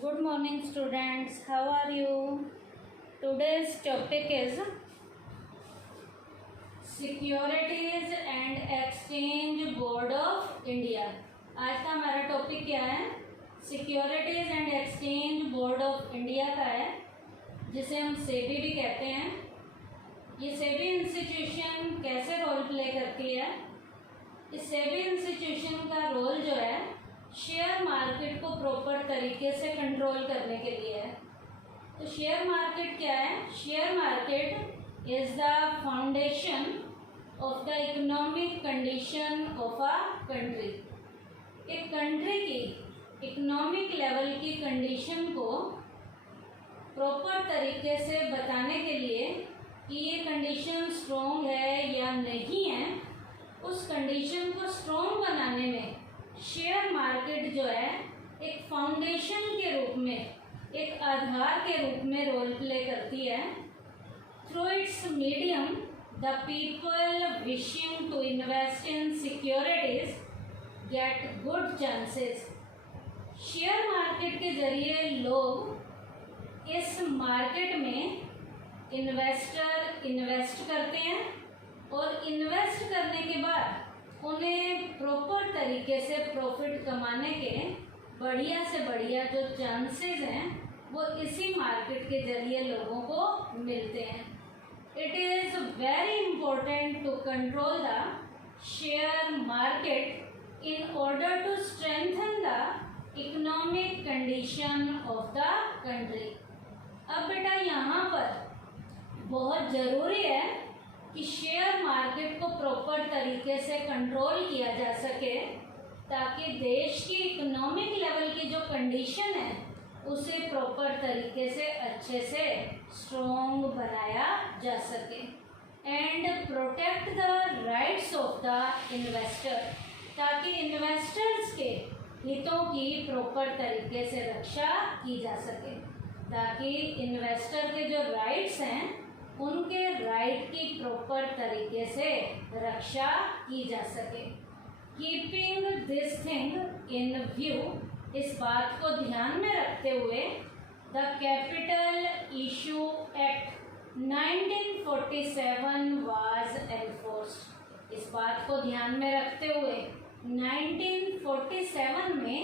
Good morning, students. How are you? Today's topic is Securities and Exchange Board of India. आज का हमारा topic क्या है? Securities and exchange board of India का है, जिसे हम सेबी भी कहते हैं। ये सेबी इंस्टीट्यूशन कैसे रोल प्ले करती है? इस सेबी इंस्टीट्यूशन का रोल जो है शेयर मार्केट को प्रॉपर तरीके से कंट्रोल करने के लिए है। तो शेयर मार्केट क्या है? Share market is the foundation of the economic condition of a country. एक कंट्री की इकोनॉमिक लेवल की कंडीशन को प्रॉपर तरीके से बताने के लिए कि ये कंडीशन स्ट्रॉन्ग है या नहीं है, उस कंडीशन को स्ट्रॉन्ग बनाने में शेयर मार्केट जो है एक फाउंडेशन के रूप में, एक आधार के रूप में रोल प्ले करती है। Through its medium the people wishing to invest in securities get good chances. Share market के जरिए लोग इस मार्केट में इन्वेस्टर इन्वेस्ट करते हैं और इन्वेस्ट करने के बाद उन्हें प्रॉपर तरीके से प्रॉफिट कमाने के बढ़िया से बढ़िया जो चांसेस हैं वो इसी मार्केट के जरिए लोगों को मिलते हैं। It is very important to control the share market in order to strengthen the economic condition of the country. अब बेटा यहाँ पर बहुत ज़रूरी है कि शेयर मार्केट को प्रॉपर तरीके से कंट्रोल किया जा सके, ताकि देश की इकोनॉमिक लेवल की जो कंडीशन है उसे प्रॉपर तरीके से अच्छे से स्ट्रॉन्ग बनाया जा सके। And protect the rights of the investor, ताकि इन्वेस्टर्स के हितों की प्रॉपर तरीके से रक्षा की जा सके, ताकि इन्वेस्टर के जो राइट्स हैं उनके राइट की प्रॉपर तरीके से रक्षा की जा सके। Keeping this thing in view, इस बात को ध्यान में रखते हुए the capital issue act 1947 was enforced. इस बात को ध्यान में रखते हुए 1947 में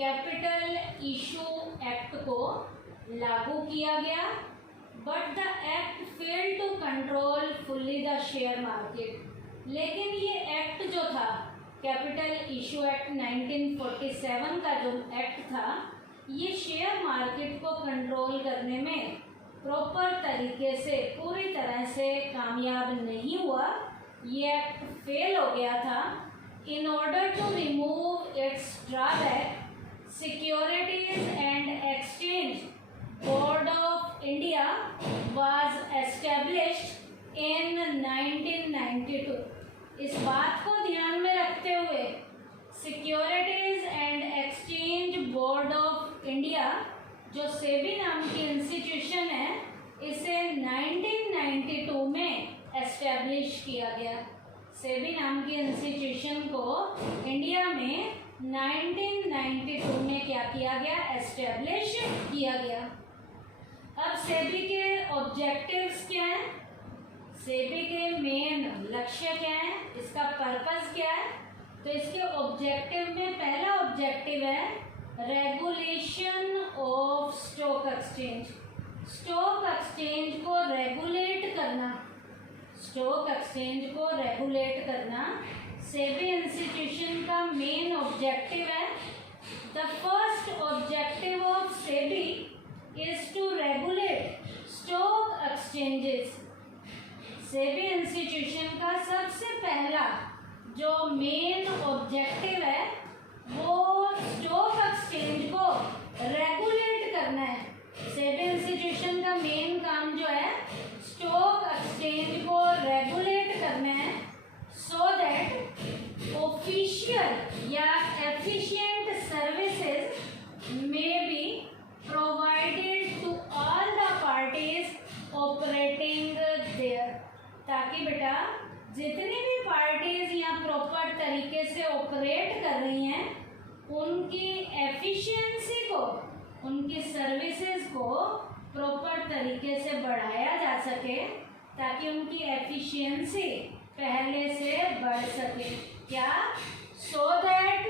कैपिटल इशू एक्ट को लागू किया गया। But the act failed to control fully the share market. लेकिन ये एक्ट जो था, कैपिटल इशू एक्ट 1947 का जो एक्ट था, ये शेयर मार्केट को कंट्रोल करने में प्रॉपर तरीके से पूरी तरह से कामयाब नहीं हुआ। ये एक्ट फेल हो गया था। In order to remove its drawback, securities and exchange board of India was established in 1992। इस बात को ध्यान में रखते हुए securities and exchange board of India, जो सेबी नाम की इंस्टीट्यूशन है, इसे 1992 में एस्टेब्लिश किया गया। सेबी नाम की इंस्टीट्यूशन को इंडिया में 1992 में क्या किया गया? एस्टेब्लिश किया गया। अब सेबी के ऑब्जेक्टिव्स क्या हैं? सेबी के मेन लक्ष्य क्या है? इसका पर्पस क्या है? तो इसके ऑब्जेक्टिव में पहला ऑब्जेक्टिव है regulation of stock exchange. Stock exchange को रेगुलेट करना, स्टॉक एक्सचेंज को रेगुलेट करना सेबी इंस्टीट्यूशन का मेन ऑब्जेक्टिव है। The first objective of SEBI is to regulate stock exchanges। SEBI institution का सबसे पहला जो मेन ऑब्जेक्टिव है वो स्टॉक एक्सचेंज को रेगुलेट करना है। सेबी इंस्टीट्यूशन का मेन काम जो है स्टॉक एक्सचेंज को रेगुलेट करना है, सो दैट ऑफिशियल या efficient services may B provided to all the parties operating there। ताकि बेटा जितनी भी पार्टीज यहाँ प्रॉपर तरीके से ऑपरेट कर रही हैं उनकी एफिशिएंसी को, उनकी सर्विसेज को प्रॉपर तरीके से बढ़ाया जा सके, ताकि उनकी एफिशिएंसी पहले से बढ़ सके। क्या? So that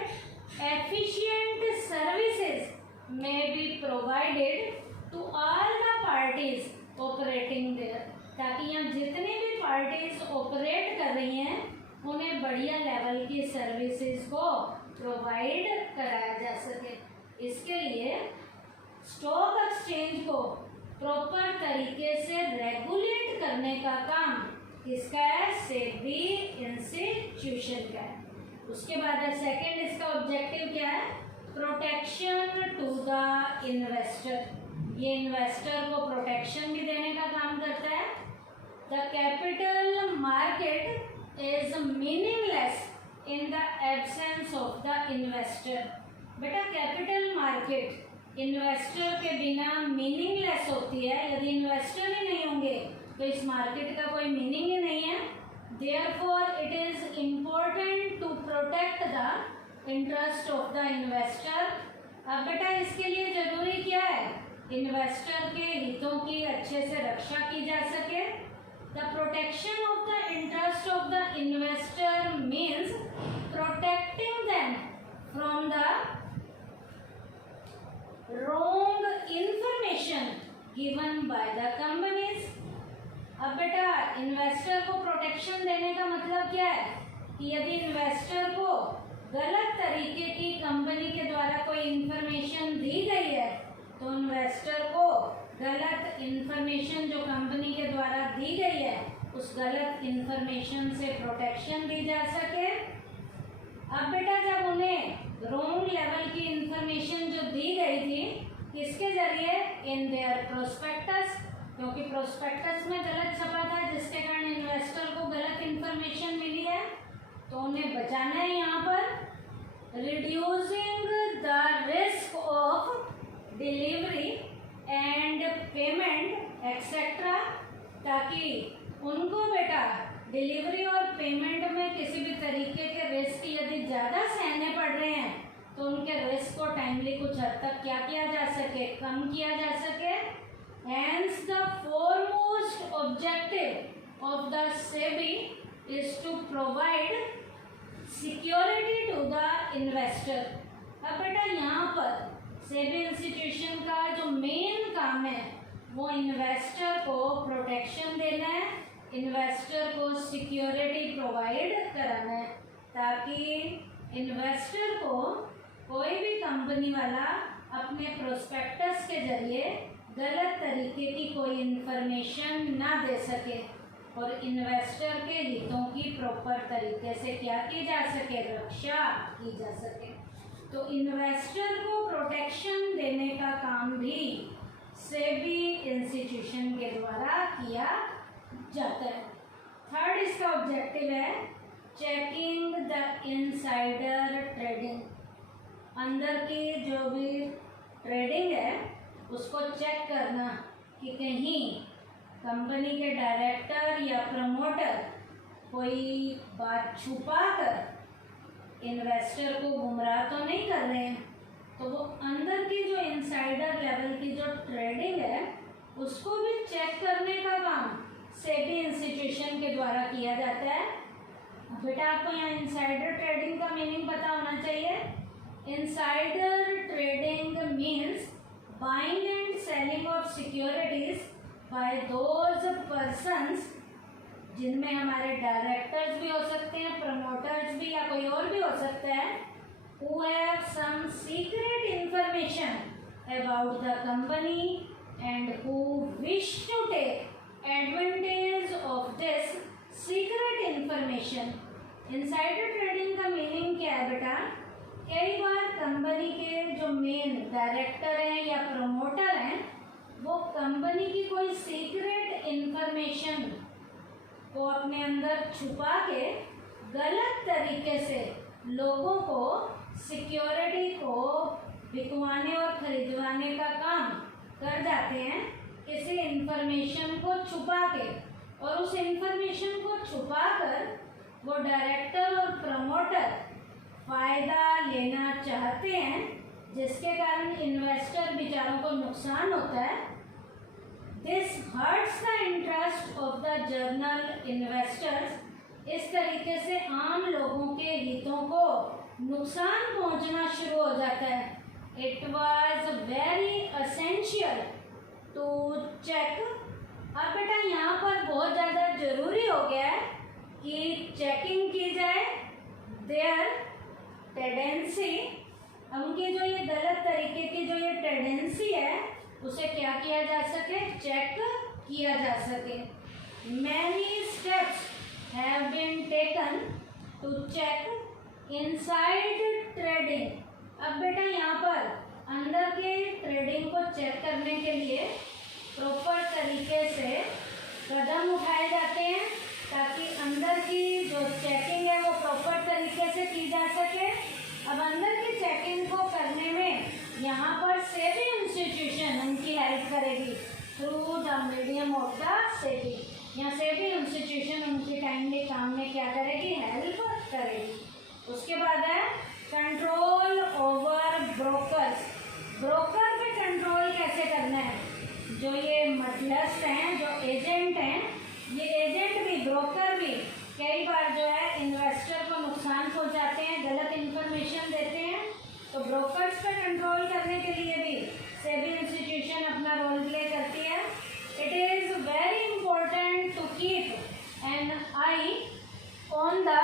efficient services may be provided to all the parties operating there, ताकि यहाँ जितनी भी पार्टीज ऑपरेट कर रही हैं उन्हें बढ़िया लेवल की सर्विसेज को प्रोवाइड कराया जा सके। इसके लिए स्टॉक एक्सचेंज को प्रॉपर तरीके से रेगुलेट करने का काम किसका है? सेबी इंस्टीट्यूशन का है। उसके बाद सेकंड इसका ऑब्जेक्टिव क्या है? Protection to the investor. ये इन्वेस्टर को प्रोटेक्शन भी देने का काम करता है। The capital market is meaningless in the absence of the investor. बेटा कैपिटल मार्केट इन्वेस्टर के बिना मीनिंगलेस होती है। यदि इन्वेस्टर ही नहीं होंगे तो इस मार्केट का कोई मीनिंग ही नहीं है। Therefore it is important to protect the interest of the investor. अब बेटा इसके लिए जरूरी क्या है? इन्वेस्टर के हितों की अच्छे से रक्षा की जा सके। The protection of the interest of the investor means protecting them from the wrong information given by the companies। अब बेटा इन्वेस्टर को प्रोटेक्शन देने का मतलब क्या है? कि यदि इन्वेस्टर को गलत तरीके की कंपनी के द्वारा कोई इंफॉर्मेशन दी गई है तो इन्वेस्टर को गलत इंफॉर्मेशन जो कंपनी के द्वारा दी गई है उस गलत इंफॉर्मेशन से प्रोटेक्शन दी जा सके। अब बेटा जब उन्हें रॉन्ग लेवल की इंफॉर्मेशन जो दी गई थी किसके जरिए? इन देयर प्रोस्पेक्टस, क्योंकि प्रोस्पेक्टस में गलत छपा था जिसके कारण इन्वेस्टर को गलत इंफॉर्मेशन मिली है, तो उन्हें बचाना है यहाँ पर। Reducing the risk of delivery and payment etcetera, ताकि उनको बेटा डिलीवरी और पेमेंट में किसी भी तरीके के रिस्क यदि ज़्यादा सहने पड़ रहे हैं तो उनके रिस्क को टाइमली कुछ हद तक क्या किया जा सके? कम किया जा सके। Hence the foremost objective of the SEBI is to provide security to the investor। अब बेटा यहाँ पर सेबी इंस्टीट्यूशन का जो मेन काम है वो इन्वेस्टर को प्रोटेक्शन देना है, इन्वेस्टर को सिक्योरिटी प्रोवाइड कराना है, ताकि इन्वेस्टर को कोई भी कंपनी वाला अपने प्रोस्पेक्टस के जरिए गलत तरीके की कोई इंफॉर्मेशन ना दे सके और इन्वेस्टर के हितों की प्रॉपर तरीके से क्या की जा सके? रक्षा की जा सके। तो इन्वेस्टर को प्रोटेक्शन देने का काम भी सेबी इंस्टीट्यूशन के द्वारा किया जाता है। थर्ड इसका ऑब्जेक्टिव है चेकिंग द इनसाइडर ट्रेडिंग। अंदर की जो भी ट्रेडिंग है उसको चेक करना कि कहीं कंपनी के डायरेक्टर या प्रमोटर कोई बात छुपा कर इन्वेस्टर को गुमराह तो नहीं कर रहे हैं। तो वो अंदर की जो इनसाइडर लेवल की जो ट्रेडिंग है उसको भी चेक करने का काम सेबी इंस्टीट्यूशन के द्वारा किया जाता है। बेटा आपको यहाँ इनसाइडर ट्रेडिंग का मीनिंग पता होना चाहिए। Insider trading means buying and selling of securities by those persons, जिनमें हमारे डायरेक्टर्स भी हो सकते हैं, प्रमोटर्स भी, या कोई और भी हो सकता है, who have some secret information about the company and who wish to take advantage of this secret information। insider trading का मीनिंग क्या है बेटा? कई बार कंपनी के जो मेन डायरेक्टर हैं या प्रमोटर हैं वो कंपनी की कोई सीक्रेट इंफॉर्मेशन को अपने अंदर छुपा के गलत तरीके से लोगों को सिक्योरिटी को बिकवाने और खरीदवाने का काम कर जाते हैं किसी इंफॉर्मेशन को छुपा के। और उस इंफॉर्मेशन को छुपा कर वो डायरेक्टर और प्रमोटर फ़ायदा लेना चाहते हैं जिसके कारण इन्वेस्टर बेचारों को नुकसान होता है, this hertz the interest of the general investors, इस तरीके से आम लोगों के हितों को नुकसान पहुंचना शुरू हो जाता है। It was very essential to check. अब बेटा यहाँ पर बहुत ज़्यादा जरूरी हो गया है कि चेकिंग की जाए देयर टेंडेंसी, उनकी जो ये गलत तरीके की जो ये टेंडेंसी है उसे क्या किया जा सके, चेक किया जा सके। Many steps have been taken to check inside trading. अब बेटा यहाँ पर अंदर के ट्रेडिंग को चेक करने के लिए प्रॉपर तरीके से कदम उठाए जाते हैं ताकि अंदर की जो चेकिंग है वो प्रॉपर तरीके से की जा सके। अब अंदर की चेकिंग को करने में यहाँ पर सेबी इंस्टीट्यूशन उनकी हेल्प करेगी through the medium of the SEBI. यहाँ सेबी इंस्टीट्यूशन उनके टाइमली काम में क्या करेगी, हेल्प करेगी। उसके बाद है कंट्रोल ओवर ब्रोकर्स। ब्रोकर पे कंट्रोल कैसे करना है, जो ये मध्यस्थ हैं, जो एजेंट हैं, ये एजेंट भी ब्रोकर भी कई बार जो है इन्वेस्टर को नुकसान पहुंचाते हैं, गलत इन्फॉर्मेशन देते हैं। तो ब्रोकर्स पे कंट्रोल करने के लिए भी सेबी इंस्टीट्यूशन अपना रोल प्ले करती है। It is very important to keep an eye on the.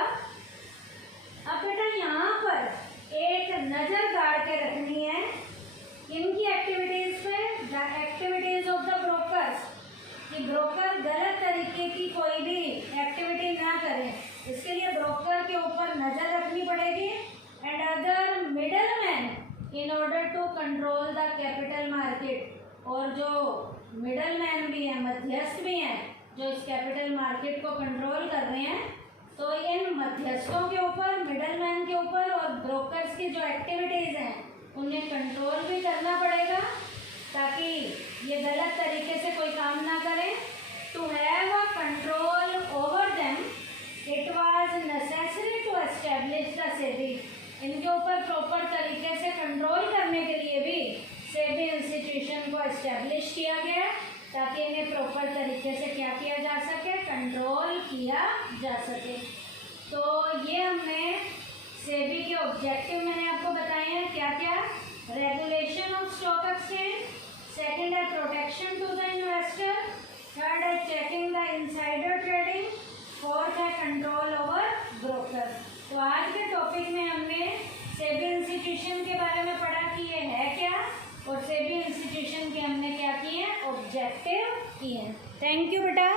अब बेटा यहाँ पर एक नज़र गाड़ के रखनी है इनकी एक्टिविटीज़ पे, the activities of the brokers, कि ब्रोकर गलत तरीके की कोई भी एक्टिविटी ना करें, इसके लिए ब्रोकर के ऊपर नज़र रखनी पड़ेगी। And other middle man in order to control the capital market, और जो मिडल मैन भी हैं, मध्यस्थ भी हैं, जो इस कैपिटल मार्केट को कंट्रोल कर रहे हैं, तो इन मध्यस्थों के ऊपर, मिडल मैन के ऊपर और ब्रोकर्स की जो एक्टिविटीज़ हैं उन्हें कंट्रोल भी करना पड़ेगा ताकि ये गलत तरीके से कोई काम ना करें। To have a control over them it was necessary to establish the SEBI. इनके ऊपर प्रॉपर तरीके से कंट्रोल करने के लिए भी सेबी इंस्टीट्यूशन को एस्टेब्लिश किया गया ताकि इन्हें प्रॉपर तरीके से क्या किया जा सके, कंट्रोल किया जा सके। तो ये हमने सेबी के ऑब्जेक्टिव मैंने आपको बताए हैं क्या क्या। Regulation of stock exchange, second है protection to the investor, third है checking the insider trading, fourth है कंट्रोल ओवर ब्रोकर। तो आज के टॉपिक में हमने सेबी इंस्टीट्यूशन के बारे में पढ़ा कि ये है क्या, और सेबी इंस्टीट्यूशन के हमने क्या किए हैं, ऑब्जेक्टिव किए हैं। थैंक यू बेटा।